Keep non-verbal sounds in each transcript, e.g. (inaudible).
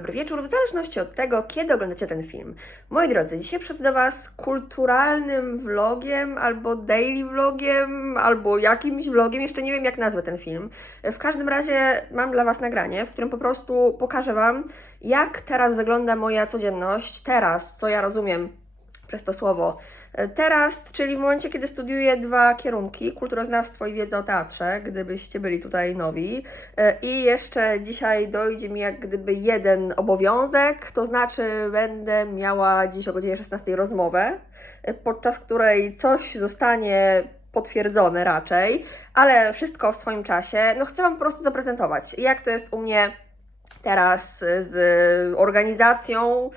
dobry wieczór, w zależności od tego, kiedy oglądacie ten film. Moi drodzy, dzisiaj przychodzę do Was kulturalnym vlogiem, albo daily vlogiem, albo jakimś vlogiem, jeszcze nie wiem jak nazwę ten film. W każdym razie mam dla Was nagranie, w którym po prostu pokażę Wam, jak teraz wygląda moja codzienność, teraz, co ja rozumiem przez to słowo. Teraz, czyli w momencie, kiedy studiuję dwa kierunki, kulturoznawstwo i wiedza o teatrze, gdybyście byli tutaj nowi. I jeszcze dzisiaj dojdzie mi jak gdyby jeden obowiązek, to znaczy będę miała dziś o godzinie 16 rozmowę, podczas której coś zostanie potwierdzone raczej, ale wszystko w swoim czasie. No chcę Wam po prostu zaprezentować, jak to jest u mnie teraz z organizacją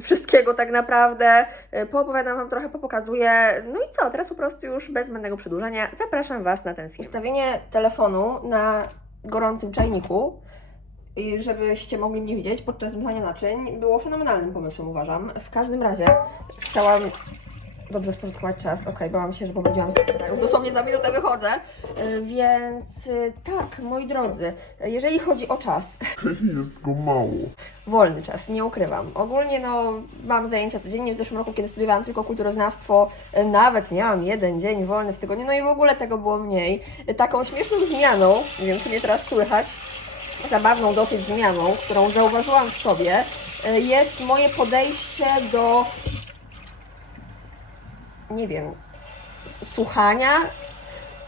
wszystkiego tak naprawdę. Y, Poopowiadam Wam trochę, popokazuję. No i co, teraz po prostu już bez zbędnego przedłużania zapraszam Was na ten film. Ustawienie telefonu na gorącym czajniku, i żebyście mogli mnie widzieć podczas zmywania naczyń, było fenomenalnym pomysłem, uważam. W każdym razie chciałam dobrze spożytkować czas. Okej, bałam się, że pobrudziłam sobie. Już dosłownie za minutę wychodzę. Y, Więc y, tak, moi drodzy, jeżeli chodzi o czas, Jest go mało. wolny czas, nie ukrywam. Ogólnie no, mam zajęcia codziennie. W zeszłym roku, kiedy studiowałam tylko kulturoznawstwo, y, nawet miałam jeden dzień wolny w tygodniu, no i w ogóle tego było mniej. Taką śmieszną zmianą, nie wiem czy mnie teraz słychać, zabawną dosyć zmianą, którą zauważyłam w sobie, jest moje podejście do, nie wiem, słuchania.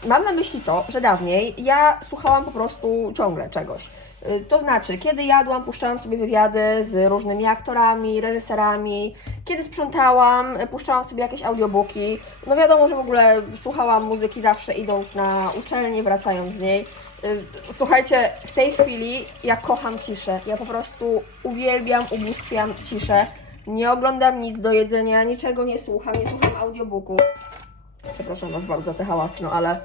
Mam na myśli to, że dawniej ja słuchałam po prostu ciągle czegoś. Y, To znaczy, kiedy jadłam, puszczałam sobie wywiady z różnymi aktorami, reżyserami. Kiedy sprzątałam, puszczałam sobie jakieś audiobooki. No wiadomo, że w ogóle słuchałam muzyki zawsze idąc na uczelnię, wracając z niej. Y, Słuchajcie, w tej chwili ja kocham ciszę. Ja po prostu uwielbiam, ubóstwiam ciszę. Nie oglądam nic do jedzenia, niczego nie słucham, nie słucham audiobooków. Przepraszam Was bardzo te hałasy, no ale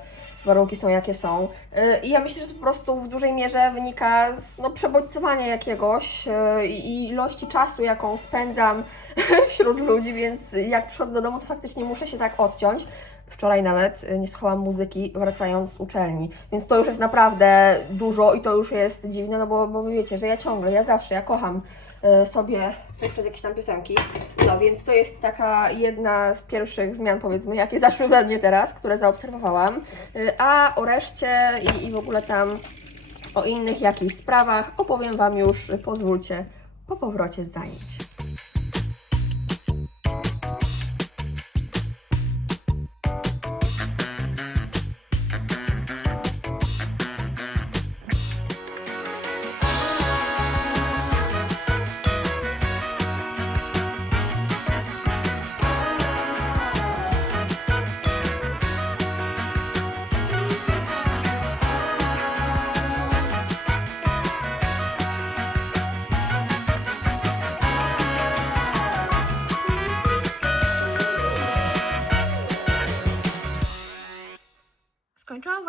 warunki są jakie są. Yy, I ja myślę, że to po prostu w dużej mierze wynika z no, przebodźcowania jakiegoś yy, i ilości czasu, jaką spędzam (laughs) wśród ludzi, więc jak przychodzę do domu, to faktycznie muszę się tak odciąć. Wczoraj nawet y, nie słuchałam muzyki wracając z uczelni, więc to już jest naprawdę dużo i to już jest dziwne, no bo, bo wiecie, że ja ciągle, ja zawsze, ja kocham y, sobie puszczać jakieś tam piosenki. No więc to jest taka jedna z pierwszych zmian, powiedzmy, jakie zaszły we mnie teraz, które zaobserwowałam. Y, A o reszcie i, i w ogóle tam o innych jakichś sprawach opowiem Wam już, pozwólcie, po powrocie z zajęć.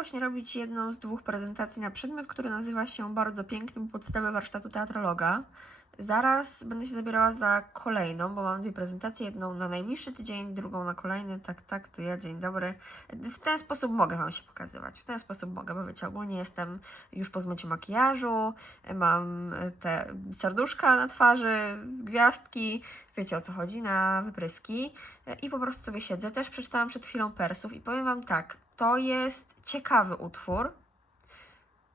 Właśnie robić jedną z dwóch prezentacji na przedmiot, który nazywa się bardzo pięknie Podstawy warsztatu teatrologa. Zaraz będę się zabierała za kolejną, bo mam dwie prezentacje, jedną na najbliższy tydzień, drugą na kolejny. Tak, tak, to ja, dzień dobry. W ten sposób mogę Wam się pokazywać. W ten sposób mogę, bo wiecie, ogólnie jestem już po zmyciu makijażu, mam te serduszka na twarzy, gwiazdki, wiecie o co chodzi, na wypryski i po prostu sobie siedzę. Też przeczytałam przed chwilą Persów i powiem Wam tak, to jest ciekawy utwór.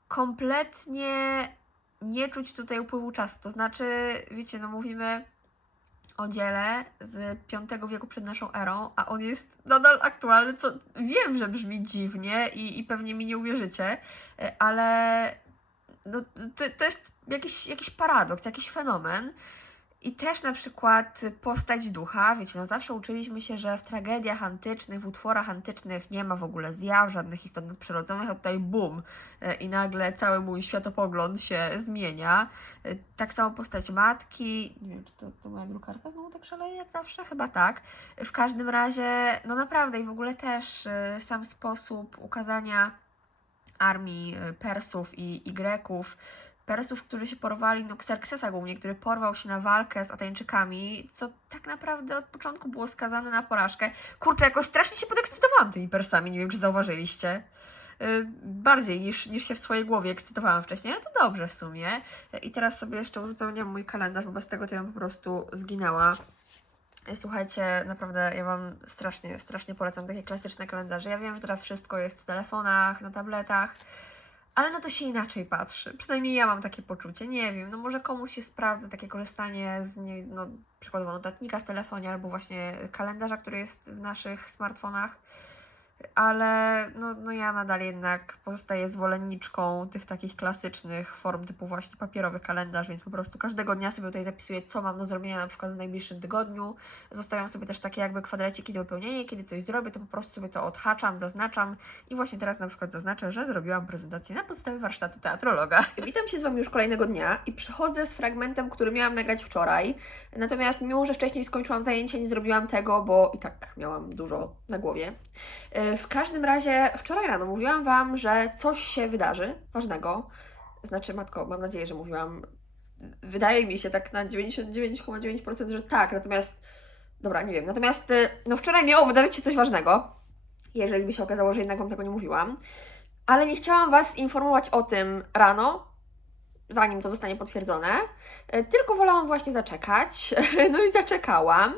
Kompletnie nie czuć tutaj upływu czasu. To znaczy, wiecie, no mówimy o dziele z V wieku przed naszą erą, a on jest nadal aktualny, co wiem, że brzmi dziwnie i, i pewnie mi nie uwierzycie, ale no, to, to jest jakiś, jakiś paradoks, jakiś fenomen. I też na przykład postać ducha, wiecie, no zawsze uczyliśmy się, że w tragediach antycznych, w utworach antycznych nie ma w ogóle zjaw, żadnych istot nadprzyrodzonych, a tutaj bum e, i nagle cały mój światopogląd się zmienia. E, Tak samo postać matki, nie wiem, czy to, to moja drukarka znowu tak szaleje jak zawsze? Chyba tak. W każdym razie, no naprawdę i w ogóle też e, sam sposób ukazania armii Persów i, i Greków, Persów, którzy się porwali, no Xerxesa głównie, który porwał się na walkę z Ateńczykami, co tak naprawdę od początku było skazane na porażkę. Kurczę, jakoś strasznie się podekscytowałam tymi Persami, nie wiem, czy zauważyliście. y, bardziej niż, niż się w swojej głowie ekscytowałam wcześniej, ale to dobrze w sumie. I teraz sobie jeszcze uzupełniam mój kalendarz, bo bez tego to ja po prostu zginęła. Słuchajcie, naprawdę ja Wam strasznie, strasznie polecam takie klasyczne kalendarze. Ja wiem, że teraz wszystko jest w telefonach, na tabletach, ale na to się inaczej patrzy. Przynajmniej ja mam takie poczucie. Nie wiem, no może komuś się sprawdza takie korzystanie z nie, no, przykładowo notatnika w telefonie albo właśnie kalendarza, który jest w naszych smartfonach ale no, no ja nadal jednak pozostaję zwolenniczką tych takich klasycznych form typu właśnie papierowy kalendarz, więc po prostu każdego dnia sobie tutaj zapisuję, co mam do zrobienia na przykład w najbliższym tygodniu. Zostawiam sobie też takie jakby kwadreciki do wypełnienia, kiedy coś zrobię, to po prostu sobie to odhaczam, zaznaczam i właśnie teraz na przykład zaznaczę, że zrobiłam prezentację na podstawie warsztatu teatrologa. (laughs) Witam się z Wami już kolejnego dnia i przychodzę z fragmentem, który miałam nagrać wczoraj, natomiast mimo, że wcześniej skończyłam zajęcie, nie zrobiłam tego, bo i tak miałam dużo na głowie. W każdym razie wczoraj rano mówiłam Wam, że coś się wydarzy ważnego. Znaczy, matko, mam nadzieję, że mówiłam. Wydaje mi się tak na 99,9%, że tak, natomiast. Dobra, nie wiem. Natomiast y, no wczoraj miało wydarzyć się coś ważnego, jeżeli by się okazało, że jednak Wam tego nie mówiłam. Ale nie chciałam Was informować o tym rano, zanim to zostanie potwierdzone, y, tylko wolałam właśnie zaczekać. (laughs) No i zaczekałam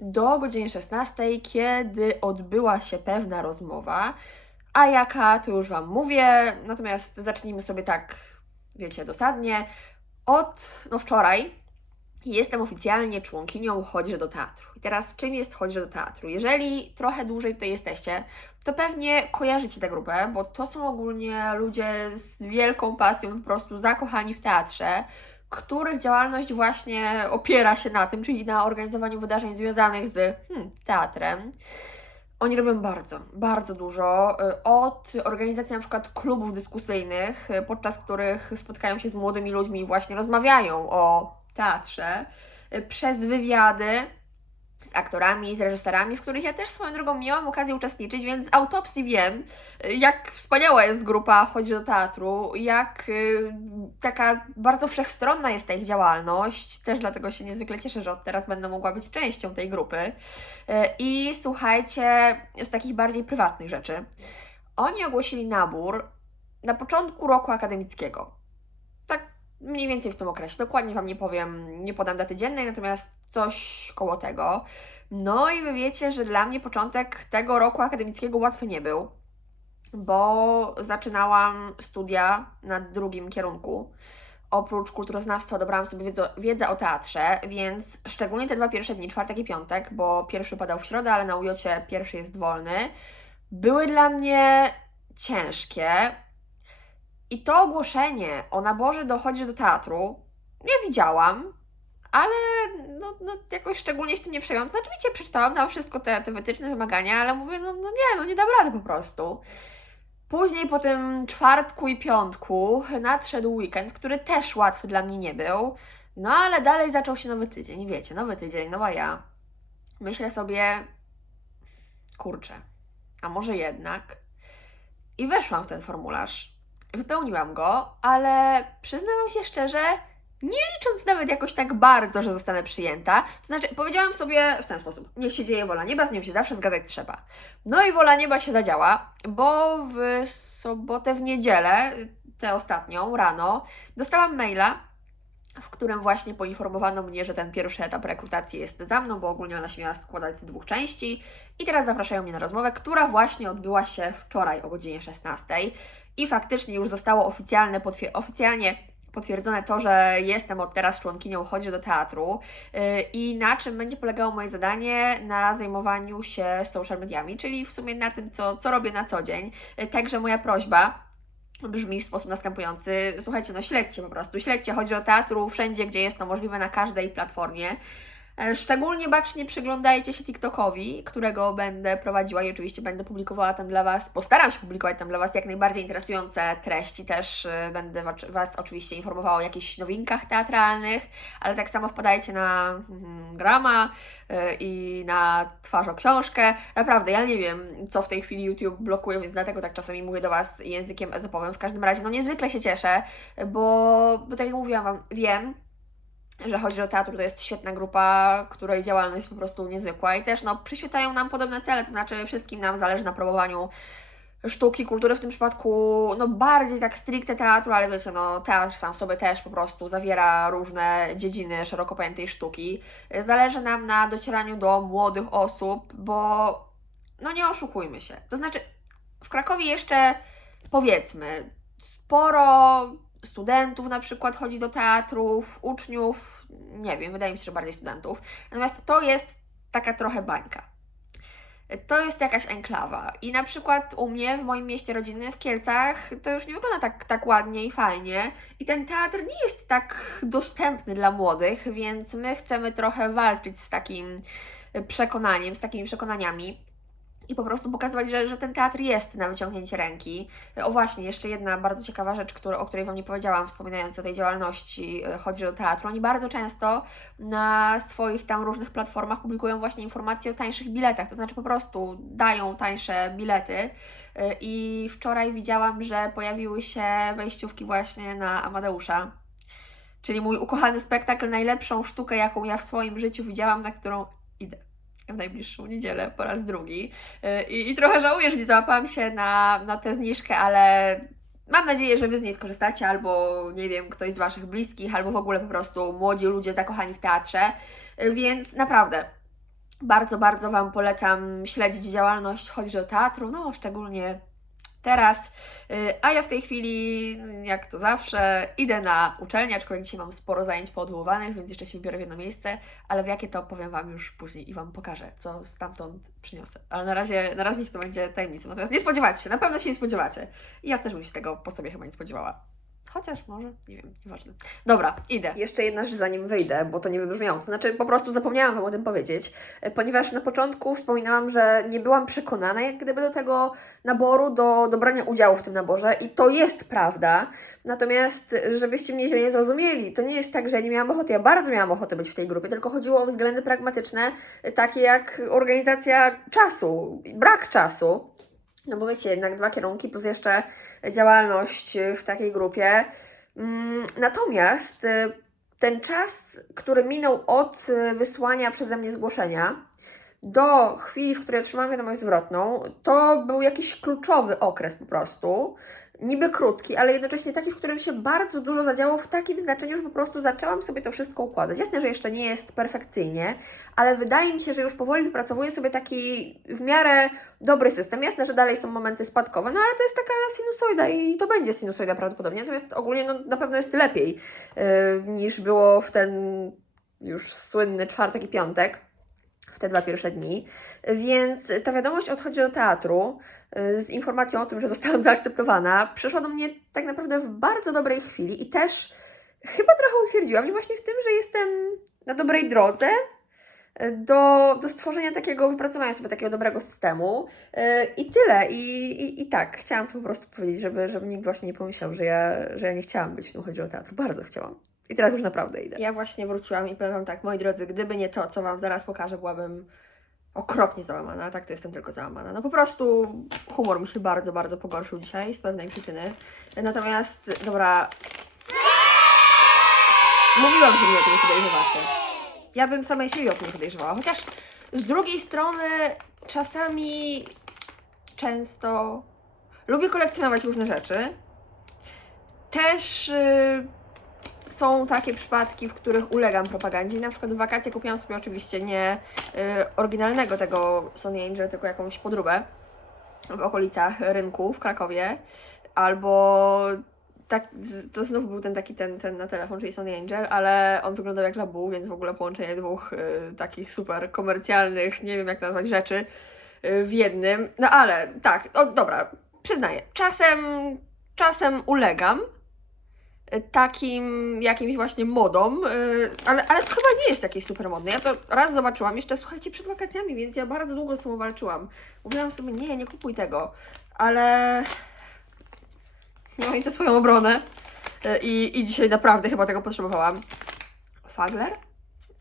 do godziny 16, kiedy odbyła się pewna rozmowa. A jaka, to już Wam mówię. Natomiast zacznijmy sobie tak, wiecie, dosadnie. Od no wczoraj jestem oficjalnie członkinią Chodźże do Teatru. I teraz czym jest Chodźże do Teatru? Jeżeli trochę dłużej tutaj jesteście, to pewnie kojarzycie tę grupę, bo to są ogólnie ludzie z wielką pasją, po prostu zakochani w teatrze, których działalność właśnie opiera się na tym, czyli na organizowaniu wydarzeń związanych z hmm, teatrem. Oni robią bardzo, bardzo dużo. Y, od organizacji na przykład klubów dyskusyjnych, y, podczas których spotkają się z młodymi ludźmi i właśnie rozmawiają o teatrze, y, przez wywiady, z aktorami, z reżyserami, w których ja też swoją drogą miałam okazję uczestniczyć, więc z autopsji wiem, jak wspaniała jest grupa Chodzi do Teatru, jak y, taka bardzo wszechstronna jest ta ich działalność. Też dlatego się niezwykle cieszę, że od teraz będę mogła być częścią tej grupy. Y, I słuchajcie, z takich bardziej prywatnych rzeczy. Oni ogłosili nabór na początku roku akademickiego. Mniej więcej w tym okresie. Dokładnie Wam nie powiem, nie podam daty dziennej, natomiast coś koło tego. No i Wy wiecie, że dla mnie początek tego roku akademickiego łatwy nie był, bo zaczynałam studia na drugim kierunku. Oprócz kulturoznawstwa dobrałam sobie wiedzę, wiedzę o teatrze, więc szczególnie te dwa pierwsze dni, czwartek i piątek, bo pierwszy padał w środę, ale na ujocie pierwszy jest wolny, były dla mnie ciężkie, i to ogłoszenie o naborze dochodzi do teatru, nie widziałam, ale no, no jakoś szczególnie się tym nie przejęłam. Znaczy, wiecie, przeczytałam tam wszystko te, te wytyczne, wymagania, ale mówię, no, no nie, no nie dam rady po prostu. Później po tym czwartku i piątku nadszedł weekend, który też łatwy dla mnie nie był. No ale dalej zaczął się nowy tydzień. Wiecie, nowy tydzień, nowa ja. Myślę sobie, kurczę, a może jednak. I weszłam w ten formularz. Wypełniłam go, ale przyznam się szczerze, nie licząc nawet jakoś tak bardzo, że zostanę przyjęta. To znaczy, powiedziałam sobie w ten sposób: niech się dzieje wola nieba, z nią się zawsze zgadzać trzeba. No i wola nieba się zadziała, bo w sobotę, w niedzielę, tę ostatnią, rano, dostałam maila, w którym właśnie poinformowano mnie, że ten pierwszy etap rekrutacji jest za mną, bo ogólnie ona się miała składać z dwóch części. I teraz zapraszają mnie na rozmowę, która właśnie odbyła się wczoraj o godzinie 16 i faktycznie już zostało oficjalne, oficjalnie potwierdzone to, że jestem od teraz członkinią Chodzi do Teatru yy, i na czym będzie polegało moje zadanie na zajmowaniu się social mediami, czyli w sumie na tym, co, co robię na co dzień. Yy, także moja prośba brzmi w sposób następujący. Słuchajcie, no śledźcie po prostu, śledźcie Chodzi do Teatru wszędzie, gdzie jest to możliwe, na każdej platformie. E, szczególnie bacznie przyglądajcie się TikTokowi, którego będę prowadziła i oczywiście będę publikowała tam dla Was, postaram się publikować tam dla Was jak najbardziej interesujące treści. Też e, będę Was oczywiście informowała o jakichś nowinkach teatralnych, ale tak samo wpadajcie na mm, grama e, i na twarz o książkę. Naprawdę, ja nie wiem, co w tej chwili YouTube blokuje, więc dlatego tak czasami mówię do Was językiem ezopowym. W każdym razie, no niezwykle się cieszę, bo, bo tak jak mówiłam Wam, wiem, że chodzi o teatr, to jest świetna grupa, której działalność jest po prostu niezwykła i też no, przyświecają nam podobne cele, to znaczy wszystkim nam zależy na promowaniu sztuki, kultury, w tym przypadku no bardziej tak stricte teatru, ale wiecie, no teatr sam sobie też po prostu zawiera różne dziedziny szeroko pojętej sztuki. Zależy nam na docieraniu do młodych osób, bo no nie oszukujmy się. To znaczy w Krakowie jeszcze powiedzmy sporo studentów na przykład chodzi do teatrów, uczniów, nie wiem, wydaje mi się, że bardziej studentów. Natomiast to jest taka trochę bańka. To jest jakaś enklawa. I na przykład u mnie, w moim mieście rodzinnym, w Kielcach, to już nie wygląda tak, tak ładnie i fajnie. I ten teatr nie jest tak dostępny dla młodych, więc my chcemy trochę walczyć z takim przekonaniem, z takimi przekonaniami i po prostu pokazywać, że, że ten teatr jest na wyciągnięcie ręki. O właśnie, jeszcze jedna bardzo ciekawa rzecz, który, o której Wam nie powiedziałam, wspominając o tej działalności e, Chodzi do teatru. Oni bardzo często na swoich tam różnych platformach publikują właśnie informacje o tańszych biletach, to znaczy po prostu dają tańsze bilety. E, I wczoraj widziałam, że pojawiły się wejściówki właśnie na Amadeusza. Czyli mój ukochany spektakl, najlepszą sztukę, jaką ja w swoim życiu widziałam, na którą idę w najbliższą niedzielę po raz drugi. Yy, I, i trochę żałuję, że nie załapałam się na, na tę zniżkę, ale mam nadzieję, że Wy z niej skorzystacie, albo nie wiem, ktoś z Waszych bliskich, albo w ogóle po prostu młodzi ludzie zakochani w teatrze. Yy, Więc naprawdę bardzo, bardzo Wam polecam śledzić działalność o teatru, no szczególnie teraz. Yy, A ja w tej chwili, jak to zawsze, idę na uczelnię, aczkolwiek dzisiaj mam sporo zajęć poodwoływanych, więc jeszcze się wybiorę w jedno miejsce, ale w jakie to powiem Wam już później i Wam pokażę, co stamtąd przyniosę. Ale na razie, na razie niech to będzie tajemnicą. Natomiast nie spodziewacie się, na pewno się nie spodziewacie. I ja też bym się tego po sobie chyba nie spodziewała. Chociaż może, nie wiem, nieważne. Dobra, idę. Jeszcze jedna rzecz zanim wyjdę, bo to nie wybrzmiało. To znaczy, po prostu zapomniałam Wam o tym powiedzieć, e, ponieważ na początku wspominałam, że nie byłam przekonana jak gdyby do tego naboru, do, do brania udziału w tym naborze i to jest prawda. Natomiast, żebyście mnie źle nie zrozumieli, to nie jest tak, że ja nie miałam ochoty. Ja bardzo miałam ochotę być w tej grupie, tylko chodziło o względy pragmatyczne, e, takie jak organizacja czasu, brak czasu. No bo wiecie, jednak dwa kierunki plus jeszcze działalność w takiej grupie. Mm, Natomiast y, ten czas, który minął od y, wysłania przeze mnie zgłoszenia do chwili, w której otrzymałam wiadomość zwrotną, to był jakiś kluczowy okres po prostu. Niby krótki, ale jednocześnie taki, w którym się bardzo dużo zadziało w takim znaczeniu, że po prostu zaczęłam sobie to wszystko układać. Jasne, że jeszcze nie jest perfekcyjnie, ale wydaje mi się, że już powoli wypracowuję sobie taki w miarę dobry system. Jasne, że dalej są momenty spadkowe, no ale to jest taka sinusoida i to będzie sinusoida prawdopodobnie. Natomiast ogólnie no, na pewno jest lepiej yy, niż było w ten już słynny czwartek i piątek, w te dwa pierwsze dni. Więc ta wiadomość odchodzi do teatru yy, z informacją o tym, że zostałam zaakceptowana. Przyszła do mnie tak naprawdę w bardzo dobrej chwili i też chyba trochę utwierdziła mnie właśnie w tym, że jestem na dobrej drodze do, do stworzenia takiego, wypracowania sobie takiego dobrego systemu. Yy, I tyle. I, i, I tak, chciałam to po prostu powiedzieć, żeby, żeby nikt właśnie nie pomyślał, że ja, że ja nie chciałam być w tym chodziło o teatru. Bardzo chciałam. I teraz już naprawdę idę. Ja właśnie wróciłam i powiem Wam tak, moi drodzy, gdyby nie to, co Wam zaraz pokażę, byłabym okropnie załamana, tak to jestem tylko załamana. No po prostu humor mi się bardzo, bardzo pogorszył dzisiaj z pewnej przyczyny. Natomiast, dobra... Mówiłam, że mnie o tym podejrzewacie ja bym samej siebie o tym podejrzewała. Chociaż z drugiej strony czasami często lubię kolekcjonować różne rzeczy. Też y, są takie przypadki, w których ulegam propagandzie. Na przykład w wakacje kupiłam sobie oczywiście nie y, oryginalnego tego Sony Angel, tylko jakąś podróbę w okolicach rynku w Krakowie. Albo tak, to znów był ten taki ten, ten na telefon, czyli Sony Angel, ale on wyglądał jak Labu, więc w ogóle połączenie dwóch y, takich super komercjalnych, nie wiem jak nazwać rzeczy y, w jednym. No ale tak, o, dobra, przyznaję, czasem, czasem ulegam takim jakimś właśnie modom, y, ale, ale to chyba nie jest jakieś super modne. Ja to raz zobaczyłam, jeszcze słuchajcie, przed wakacjami, więc ja bardzo długo z sobą walczyłam. Mówiłam sobie, nie, nie kupuj tego, ale nie mam nic swoją obronę. Y, I, I dzisiaj naprawdę chyba tego potrzebowałam. Fagler?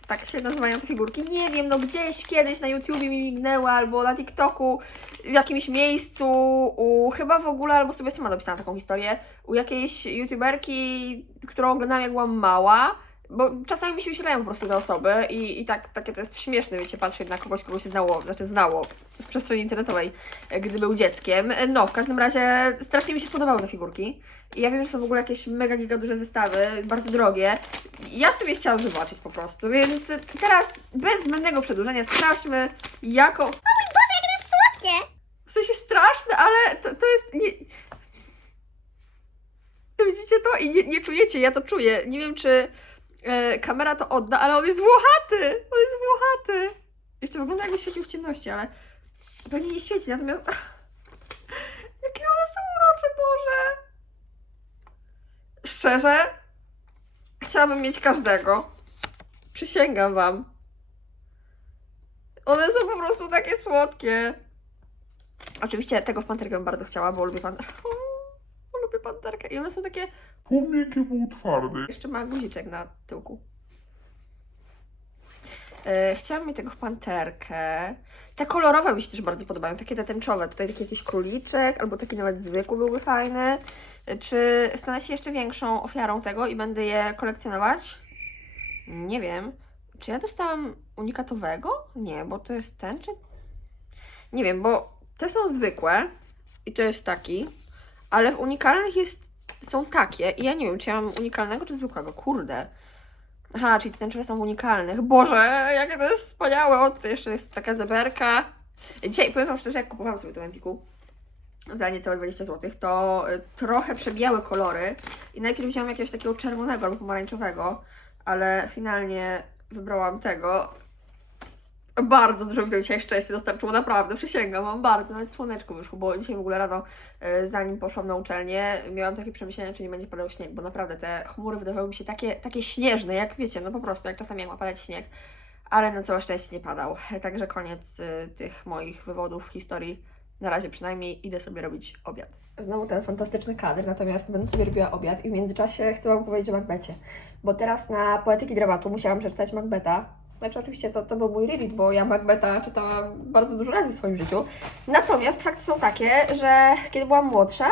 Tak się nazywają te figurki. Nie wiem, no gdzieś kiedyś na YouTubie mi mignęła, albo na TikToku, w jakimś miejscu, u, chyba w ogóle, albo sobie sama dopisałam taką historię, u jakiejś YouTuberki, którą oglądałam jak byłam mała, bo czasami mi się usilają po prostu te osoby i, i tak, takie to jest śmieszne, wiecie, patrzeć na kogoś, kogo się znało, znaczy znało z przestrzeni internetowej, e, gdy był dzieckiem. E, No, w każdym razie strasznie mi się spodobały te figurki. I ja wiem, że są w ogóle jakieś mega giga duże zestawy, bardzo drogie. Ja sobie chciałam zobaczyć po prostu, więc teraz bez zbędnego przedłużenia sprawdźmy, jaką... Słodkie. W sensie straszne, ale to, to jest. Nie... Widzicie to? I nie, nie czujecie, ja to czuję. Nie wiem, czy e, kamera to odda, ale on jest włochaty! On jest włochaty! Jeszcze wygląda jakby świecił w ciemności, ale pewnie nie świeci, natomiast. (laughs) Jakie one są urocze, Boże! Szczerze, chciałabym mieć każdego. Przysięgam wam. One są po prostu takie słodkie. Oczywiście tego w panterkę bym bardzo chciała, bo lubię pan... O, (laughs) lubię panterkę. I one są takie... Pół miękkie, pół twardy. Jeszcze ma guziczek na tyłku. E, chciałam mieć tego w panterkę. Te kolorowe mi się też bardzo podobają. Takie te tęczowe. Tutaj taki jakiś króliczek, albo taki nawet zwykły byłby fajny. E, Czy stanę się jeszcze większą ofiarą tego i będę je kolekcjonować? Nie wiem. Czy ja dostałam unikatowego? Nie, bo to jest ten, czy... Nie wiem, bo te są zwykłe i to jest taki, ale w unikalnych jest, są takie i ja nie wiem, czy ja mam unikalnego, czy zwykłego. Kurde. Aha, czyli te tęczowe są w unikalnych. Boże, jakie to jest wspaniałe. O, to jeszcze jest taka zeberka. Dzisiaj, powiem Wam szczerze, jak kupowałam sobie to w Empiku za niecałe 20 zł, to y, trochę przebijały kolory i najpierw wziąłam jakiegoś takiego czerwonego albo pomarańczowego, ale finalnie wybrałam tego. Bardzo dużo mi dzisiaj szczęście dostarczyło, naprawdę, przysięgam, mam bardzo, nawet słoneczko wyszło, bo dzisiaj w ogóle rano, y, zanim poszłam na uczelnię, miałam takie przemyślenia, czy nie będzie padał śnieg, bo naprawdę te chmury wydawały mi się takie, takie śnieżne, jak wiecie, no po prostu, jak czasami jak ma padać śnieg, ale na całe szczęście nie padał. (laughs) Także koniec y, tych moich wywodów historii. Na razie przynajmniej idę sobie robić obiad. Znowu ten fantastyczny kadr, natomiast będę sobie robiła obiad i w międzyczasie chcę Wam powiedzieć o Macbecie. Bo teraz na Poetyki Dramatu musiałam przeczytać Macbeta. Znaczy oczywiście to, to był mój reread, bo ja Macbeta czytałam bardzo dużo razy w swoim życiu. Natomiast fakty są takie, że kiedy byłam młodsza,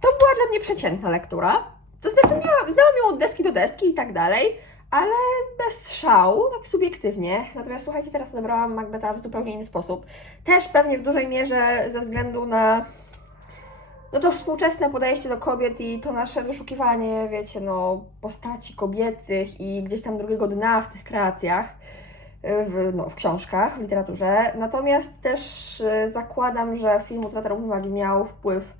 to była dla mnie przeciętna lektura. To znaczy miałam, znałam ją od deski do deski i tak dalej, ale bez szału, tak subiektywnie. Natomiast słuchajcie, teraz odebrałam Macbeta w zupełnie inny sposób. Też pewnie w dużej mierze ze względu na no to współczesne podejście do kobiet i to nasze wyszukiwanie, wiecie, no, postaci kobiecych i gdzieś tam drugiego dna w tych kreacjach, w, no, w książkach, w literaturze. Natomiast też y, zakładam, że film Utrata Równowagi miał wpływ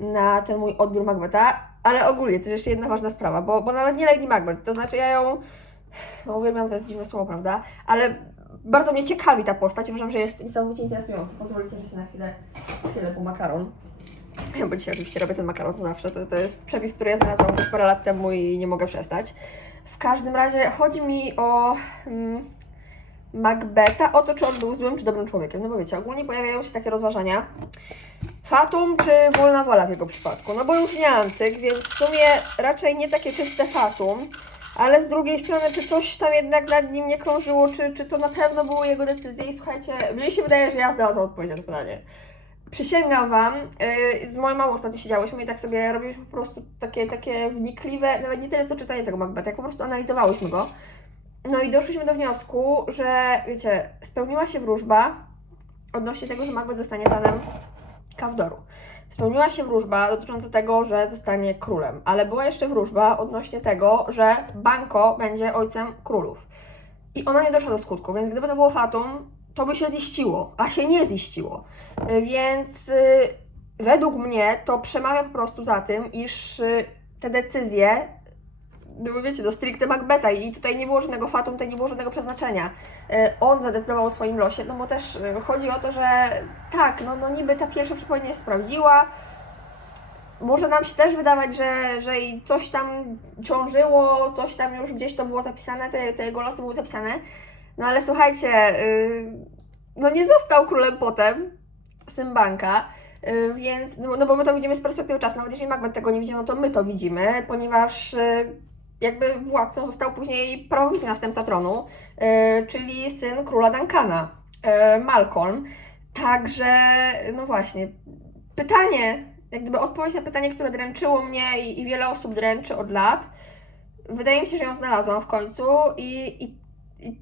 na ten mój odbiór Macbeta, ale ogólnie to jeszcze jedna ważna sprawa, bo, bo nawet nie Lady Macbeth, to znaczy ja ją, no uwielbiam, to jest dziwne słowo, prawda, ale bardzo mnie ciekawi ta postać, uważam, że jest niesamowicie interesująca. Pozwolicie, że się na chwilę schylę po makaron. Bo dzisiaj oczywiście robię ten makaron co zawsze. To, to jest przepis, który ja znalazłam już parę lat temu i nie mogę przestać. W każdym razie chodzi mi o mm, Macbeta, o to, czy on był złym czy dobrym człowiekiem. No bo wiecie, ogólnie pojawiają się takie rozważania. Fatum czy wolna wola w jego przypadku? No bo już nie antyk, więc w sumie raczej nie takie czyste fatum. Ale z drugiej strony, czy coś tam jednak nad nim nie krążyło, czy, czy to na pewno były jego decyzje? I słuchajcie, mnie się wydaje, że ja znalazłam odpowiedź na to pytanie. Przysięgam Wam, yy, z moją mamą ostatnio siedziałyśmy i tak sobie robiliśmy po prostu takie, takie wnikliwe, nawet nie tyle co czytanie tego Macbeta, jak po prostu analizowałyśmy go. No i doszliśmy do wniosku, że wiecie, spełniła się wróżba odnośnie tego, że Macbeth zostanie panem Kawdoru. Spełniła się wróżba dotycząca tego, że zostanie królem, ale była jeszcze wróżba odnośnie tego, że Banko będzie ojcem królów. I ona nie doszła do skutku, więc gdyby to było fatum, to by się ziściło, a się nie ziściło. Y, Więc y, według mnie to przemawia po prostu za tym, iż y, te decyzje były, wiecie, do stricte Macbeta i tutaj nie było żadnego fatum, tutaj nie było żadnego przeznaczenia. On zadecydował o swoim losie, no bo też chodzi o to, że tak, no, no niby ta pierwsza przepowiednia się sprawdziła, może nam się też wydawać, że, że coś tam ciążyło, coś tam już gdzieś to było zapisane, te, te jego losy były zapisane. No ale słuchajcie, yy, no nie został królem potem, syn Banka, yy, więc, no, no bo my to widzimy z perspektywy czasu, nawet jeżeli Macbeth tego nie widział, no to my to widzimy, ponieważ yy, jakby władcą został później prawowity następca tronu, czyli syn króla Duncana, Malcolm. Także, no właśnie, pytanie, jak gdyby odpowiedź na pytanie, które dręczyło mnie i, i wiele osób dręczy od lat, wydaje mi się, że ją znalazłam w końcu i, i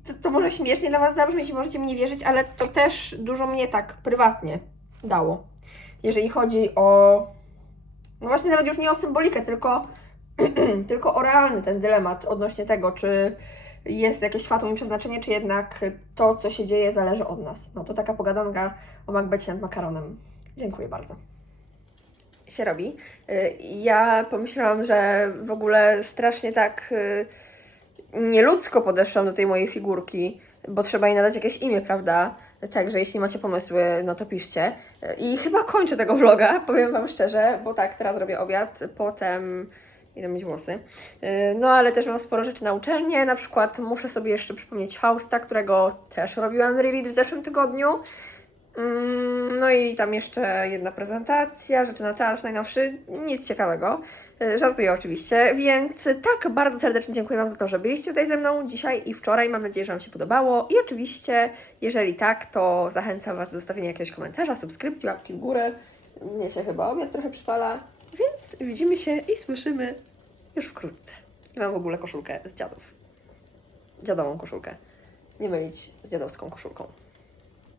to, to może śmiesznie dla Was zabrzmieć i możecie mi nie wierzyć, ale to też dużo mnie tak prywatnie dało. Jeżeli chodzi o. No właśnie, nawet już nie o symbolikę, tylko, (clears throat) tylko o realny ten dylemat odnośnie tego, czy jest jakieś światło i przeznaczenie, czy jednak to, co się dzieje, zależy od nas. No to taka pogadanka o Macbecie nad makaronem. Dziękuję bardzo. Się robi. Y, Ja pomyślałam, że w ogóle strasznie tak y, nieludzko podeszłam do tej mojej figurki, bo trzeba jej nadać jakieś imię, prawda? Także jeśli macie pomysły, no to piszcie. I chyba kończę tego vloga, (laughs) powiem Wam szczerze, bo tak, teraz robię obiad, potem idę mieć włosy. Yy, No ale też mam sporo rzeczy na uczelnię, na przykład muszę sobie jeszcze przypomnieć Fausta, którego też robiłam reread w zeszłym tygodniu. Mm, No i tam jeszcze jedna prezentacja, rzeczy na teatr najnowszy, nic ciekawego. Yy, Żartuję oczywiście, więc tak, bardzo serdecznie dziękuję Wam za to, że byliście tutaj ze mną dzisiaj i wczoraj. Mam nadzieję, że Wam się podobało. I oczywiście, jeżeli tak, to zachęcam Was do zostawienia jakiegoś komentarza, subskrypcji, łapki w górę. Mnie się chyba obiad trochę przypala, więc widzimy się i słyszymy już wkrótce. Mam w ogóle koszulkę z dziadów. Dziadową koszulkę. Nie mylić z dziadowską koszulką.